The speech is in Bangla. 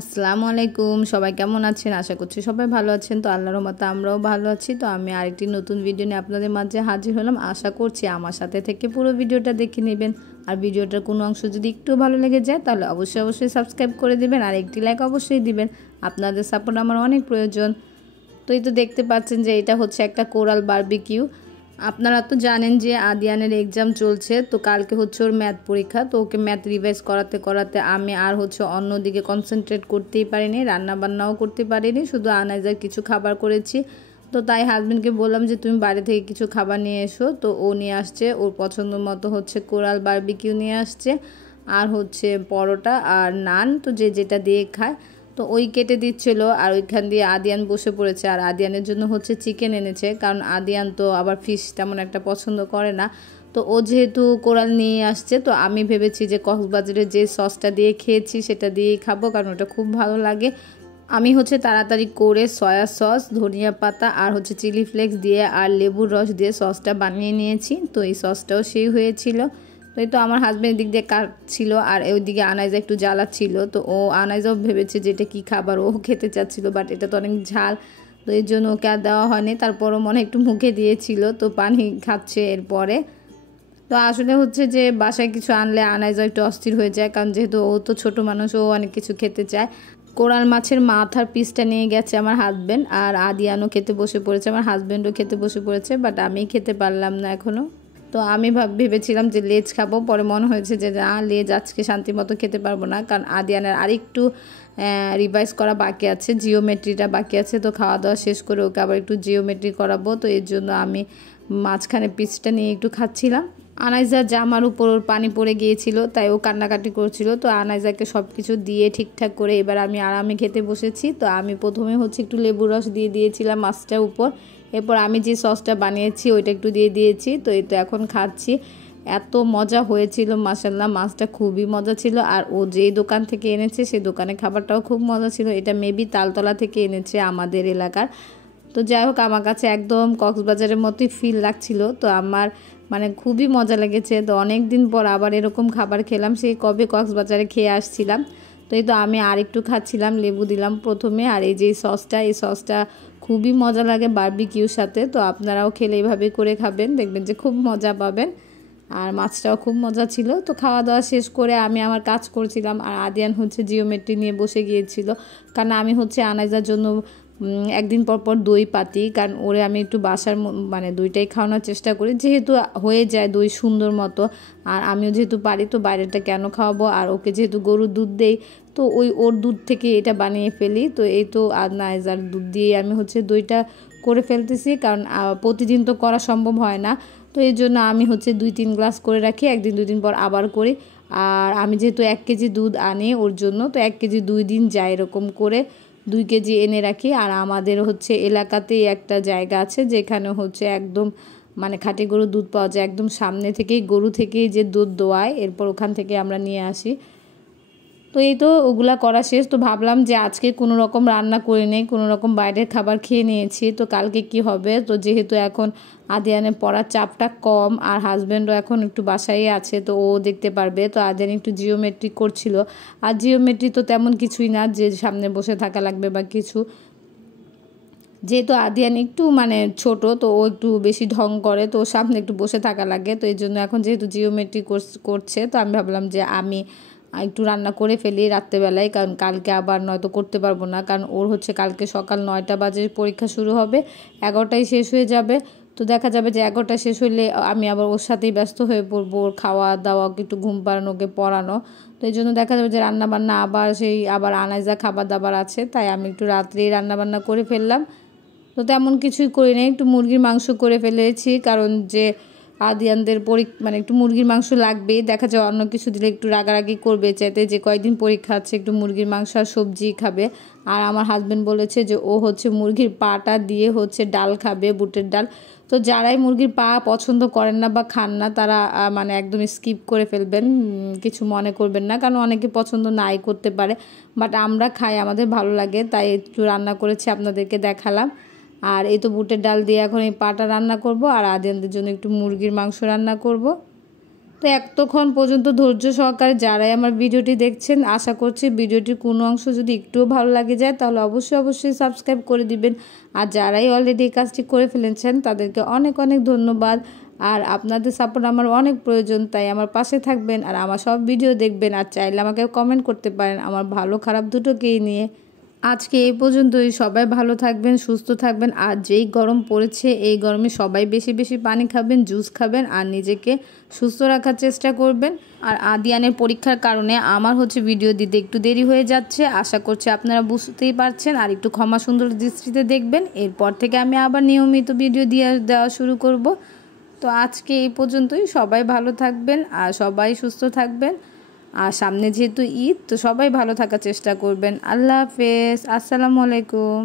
আসসালামু আলাইকুম, সবাই কেমন আছেন? আশা করছি সবাই ভালো আছেন। তো আল্লাহর রহমতে আমরাও ভালো আছি। তো আমি আরেকটি নতুন ভিডিও নিয়ে আপনাদের মাঝে হাজির হলাম। আশা করছি আমার সাথে থেকে পুরো ভিডিওটা দেখে নেবেন। আর ভিডিওটার কোনো অংশ যদি একটু ভালো লেগে যায় তাহলে অবশ্যই সাবস্ক্রাইব করে দিবেন আর একটি লাইক অবশ্যই দিবেন। আপনাদের সাপোর্ট আমার অনেক প্রয়োজন। তো এই তো দেখতে পাচ্ছেন যে এটা হচ্ছে একটা কোরাল বারবিকিউ। আপনারা তো জানেন যে আদিয়ানের এক্সাম চলছে, তো কালকে হচ্ছে ওর ম্যাথ পরীক্ষা। তো ওকে ম্যাথ রিভাইজ করাতে করাতে আমি আর হচ্ছে অন্যদিকে কনসেন্ট্রেট করতেই পারিনি, রান্নাবান্নাও করতে পারিনি, শুধু আনাজার কিছু খাবার করেছি। তো তাই হাজব্যান্ডকে বললাম যে তুমি বাইরে থেকে কিছু খাবার নিয়ে এসো। তো ও নিয়ে আসছে, ওর পছন্দ মতো হচ্ছে কোরাল বারবিকিউ নিয়ে আসছে, আর হচ্ছে পরোটা আর নান, তো যে যেটা দিয়ে খায়। তো ওই কেটে দিচ্ছিল আর ওইখান দিয়ে আদিয়ান বসে পড়েছে। আর আদিয়ানের জন্য হচ্ছে চিকেন এনেছে, কারণ আদিয়ান তো আবার ফিশ তেমন একটা পছন্দ করে না। তো ও যেহেতু কোরাল নিয়ে আসছে, তো আমি ভেবেছি যে কক্সবাজারে যে সসটা দিয়ে খেয়েছি সেটা দিয়েই খাবো, কারণ ওটা খুব ভালো লাগে। আমি হচ্ছে তাড়াতাড়ি করে সয়া সস, ধনিয়া পাতা আর হচ্ছে চিলি ফ্লেক্স দিয়ে আর লেবুর রস দিয়ে সসটা বানিয়ে নিয়েছি। তো এই সসটাও সেই হয়েছিল। তো এই তো আমার হাজব্যান্ড দিক দিয়ে কাটছিল আর ওইদিকে আনাইজা একটু জ্বালাচ্ছিল। তো ও আনাইজাও ভেবেছে যে এটা কী খাবার, ও খেতে চাচ্ছিল, বাট এটা তো অনেক ঝাল, তো এর জন্য ওকে আর দেওয়া হয়নি। তারপরও মনে একটু মুখে দিয়েছিল, তো পানি খাচ্ছে এরপরে। তো আসলে হচ্ছে যে বাসায় কিছু আনলে আনাইজা একটু অস্থির হয়ে যায়, কারণ যেহেতু ও তো ছোটো মানুষ, ও অনেক কিছু খেতে চায়। কোরাল মাছের মাথার পিসটা নিয়ে গেছে আমার হাজব্যান্ড, আর আদিয়ানও খেতে বসে পড়েছে, আমার হাজব্যান্ডও খেতে বসে পড়েছে, বাট আমি খেতে পারলাম না এখনও। তো আমি ভেবেছিলাম যে লেজ খাবো, পরে মনে হয়েছে যে না, লেজ আজকে শান্তি মতো খেতে পারবো না, কারণ আদিয়ানের আরেকটু রিভাইজ করা বাকি আছে, জিওমেট্রিটা বাকি আছে। তো খাওয়া দাওয়া শেষ করে ওকে আবার একটু জিওমেট্রি করাবো, তো এর জন্য আমি মাঝখানে পিসটা নিয়ে একটু খাচ্ছিলাম। আনাইজার জামার উপর ওর পানি পড়ে গিয়েছিল, তাই ও কান্নাকাটি করছিল। তো আনাইজাকে সব কিছু দিয়ে ঠিকঠাক করে এবার আমি আরামে খেতে বসেছি। তো আমি প্রথমে হচ্ছে একটু লেবুর রস দিয়ে দিয়েছিলাম মাছটার উপর, এরপর আমি যে সসটা বানিয়েছি ওইটা একটু দিয়ে দিয়েছি। তো এই তো এখন খাচ্ছি। এত মজা হয়েছিল, মাশাল্লাহ, মাছটা খুবই মজা ছিল। আর ও যেই দোকান থেকে এনেছে সেই দোকানের খাবারটাও খুব মজা ছিল। এটা মেবি তালতলা থেকে এনেছে আমাদের এলাকার। তো যাই হোক, আমার কাছে একদম কক্সবাজারের মতোই ফিল লাগছিল। তো আমার মানে খুবই মজা লেগেছে। তো অনেক দিন পর আবার এরকম খাবার খেলাম, সেই কবে কক্সবাজারে খেয়ে আসছিলাম। তো এই তো আমি আর একটু খাচ্ছিলাম, লেবু দিলাম প্রথমে। আর এই যে এই সসটা খুবই মজা লাগে বারবিকিউর সাথে। তো আপনারাও খেলে এইভাবে করে খাবেন, দেখবেন যে খুব মজা পাবেন। আর মাছটাও খুব মজা ছিল। তো খাওয়া দাওয়া শেষ করে আমি আমার কাজ করছিলাম, আর আদিয়ান হচ্ছে জিওমেট্রি নিয়ে বসে গিয়েছিল, কারণ আমি হচ্ছে আনাইজার জন্য একদিন পর পর দই পাতি, কারণ ওরে আমি একটু বাসার মানে দইটাই খাওয়ানোর চেষ্টা করি, যেহেতু হয়ে যায় দই সুন্দর মতো। আর আমিও যেহেতু পারি, তো বাইরেটা কেন খাওয়াবো। আর ওকে যেহেতু গরুর দুধ দেই, তো ওর দুধ থেকে এটা বানিয়ে ফেলি। তো এই তো আনাইজার দুধ দিয়ে আমি হচ্ছে দইটা করে ফেলতেছি, কারণ প্রতিদিন তো করা সম্ভব হয় না। তো এই জন্য আমি হচ্ছে 2-3 গ্লাস করে রাখি, একদিন 2 দিন পর আবার করি। আর আমি যেহেতু 1 কেজি দুধ আনি ওর জন্য, তো 1 কেজি 2 দিন যায়, এরকম করে 2 কেজি এনে রাখি। আর আমাদের হচ্ছে এলাকাতেই একটা জায়গা আছে যেখানে হচ্ছে একদম মানে খাঁটি গরুর দুধ পাওয়া যায়, একদম সামনে থেকেই গরু থেকেই যে দুধ দোয়ায়, এরপর ওখান থেকে আমরা নিয়ে আসি। তো এই তো ওগুলা করা শেষ। তো ভাবলাম যে আজকে কোনো রকম রান্না করে নেই, কোনো রকম বাইরের খাবার খেয়ে নিয়েছি, তো কালকে কি হবে। তো যেহেতু এখন আদিয়ানের পড়ার চাপটা কম, আর হাজব্যান্ডও এখন একটু বাসায় আছে, তো ও দেখতে পারবে। তো আদিয়ান একটু জিওমেট্রি করছিল, আর জিওমেট্রি তো তেমন কিছুই না যে সামনে বসে থাকা লাগবে বা কিছু। যেহেতু আদিয়ান একটু মানে ছোট, তো ও একটু বেশি ঢং করে, তো ওর সামনে একটু বসে থাকা লাগে। তো এই জন্য এখন যেহেতু জিওমেট্রি করছে, তো আমি ভাবলাম যে আমি একটু রান্না করে ফেলি রাত্রেবেলায়, কারণ কালকে আবার নয়তো করতে পারবো না, কারণ ওর হচ্ছে কালকে সকাল 9টা বাজে পরীক্ষা শুরু হবে, 11টায় শেষ হয়ে যাবে। তো দেখা যাবে যে 11টা শেষ হলে আমি আবার ওর সাথেই ব্যস্ত হয়ে পড়বো, ওর খাওয়া দাওয়া, একটু ঘুম পাড়ানো, ওকে পড়ানো। তো এই জন্য দেখা যাবে যে রান্নাবান্না আবার আনাইজা খাবার দাবার আছে, তাই আমি একটু রাত্রেই রান্নাবান্না করে ফেললাম। তো তেমন কিছুই করি না, একটু মুরগির মাংস করে ফেলেছি, কারণ যে আদিয়ানদের মানে একটু মুরগির মাংস লাগবেই। দেখা যায় অন্য কিছু দিলে একটু রাগারাগি করবে, চাইতে যে কয়েকদিন পরীক্ষা আছে একটু মুরগির মাংস আর সবজি খাবে। আর আমার হাজব্যান্ড বলেছে যে ও হচ্ছে মুরগির পাটা দিয়ে হচ্ছে ডাল খাবে, বুটের ডাল। তো যারাই মুরগির পা পছন্দ করেন না বা খান না, তারা মানে একদম স্কিপ করে ফেলবেন, কিছু মনে করবেন না, কারণ অনেকে পছন্দ নাই করতে পারে, বাট আমরা খাই, আমাদের ভালো লাগে, তাই একটু রান্না করেছি আপনাদেরকে দেখালাম। আর এই তো বুটের ডাল দিয়ে এখন এই পাটা রান্না করব, আর আদিয়ানদের জন্য একটু মুরগির মাংস রান্না করব। তো এতক্ষণ পর্যন্ত ধৈর্য সহকারে যারাই আমার ভিডিওটি দেখছেন, আশা করছি ভিডিওটির কোনো অংশ যদি একটুও ভালো লাগে যায় তাহলে অবশ্যই সাবস্ক্রাইব করে দিবেন। আর যারাই অলরেডি এই কাজটি করে ফেলেছেন তাদেরকে অনেক অনেক ধন্যবাদ। আর আপনাদের সাপোর্ট আমার অনেক প্রয়োজন, তাই আমার পাশে থাকবেন আর আমার সব ভিডিও দেখবেন। আর চাইলে আমাকে কমেন্ট করতে পারেন আমার ভালো খারাপ দুটোকেই নিয়ে। আজকে এই পর্যন্তই। সবাই ভালো থাকবেন, সুস্থ থাকবেন। আর যেই গরম পড়েছে এই গরমে সবাই বেশি বেশি পানি খাবেন, জুস খাবেন আর নিজেকে সুস্থ রাখার চেষ্টা করবেন। আর আদিয়ানের পরীক্ষার কারণে আমার ভিডিও দিতে একটু দেরি হয়ে যাচ্ছে, আশা করছি আপনারা বুঝতেই পারছেন। আর একটু ক্ষমা সুন্দর দৃষ্টিতে দেখবেন। এরপর থেকে আমি আবার নিয়মিত ভিডিও দেওয়া শুরু করব। তো আজকে এই পর্যন্তই। সবাই ভালো থাকবেন আর সবাই সুস্থ থাকবেন। আর সামনে যেহেতু ঈদ, তো সবাই ভালো থাকার চেষ্টা করবেন। আল্লাহ হাফেজ, আসসালামু আলাইকুম।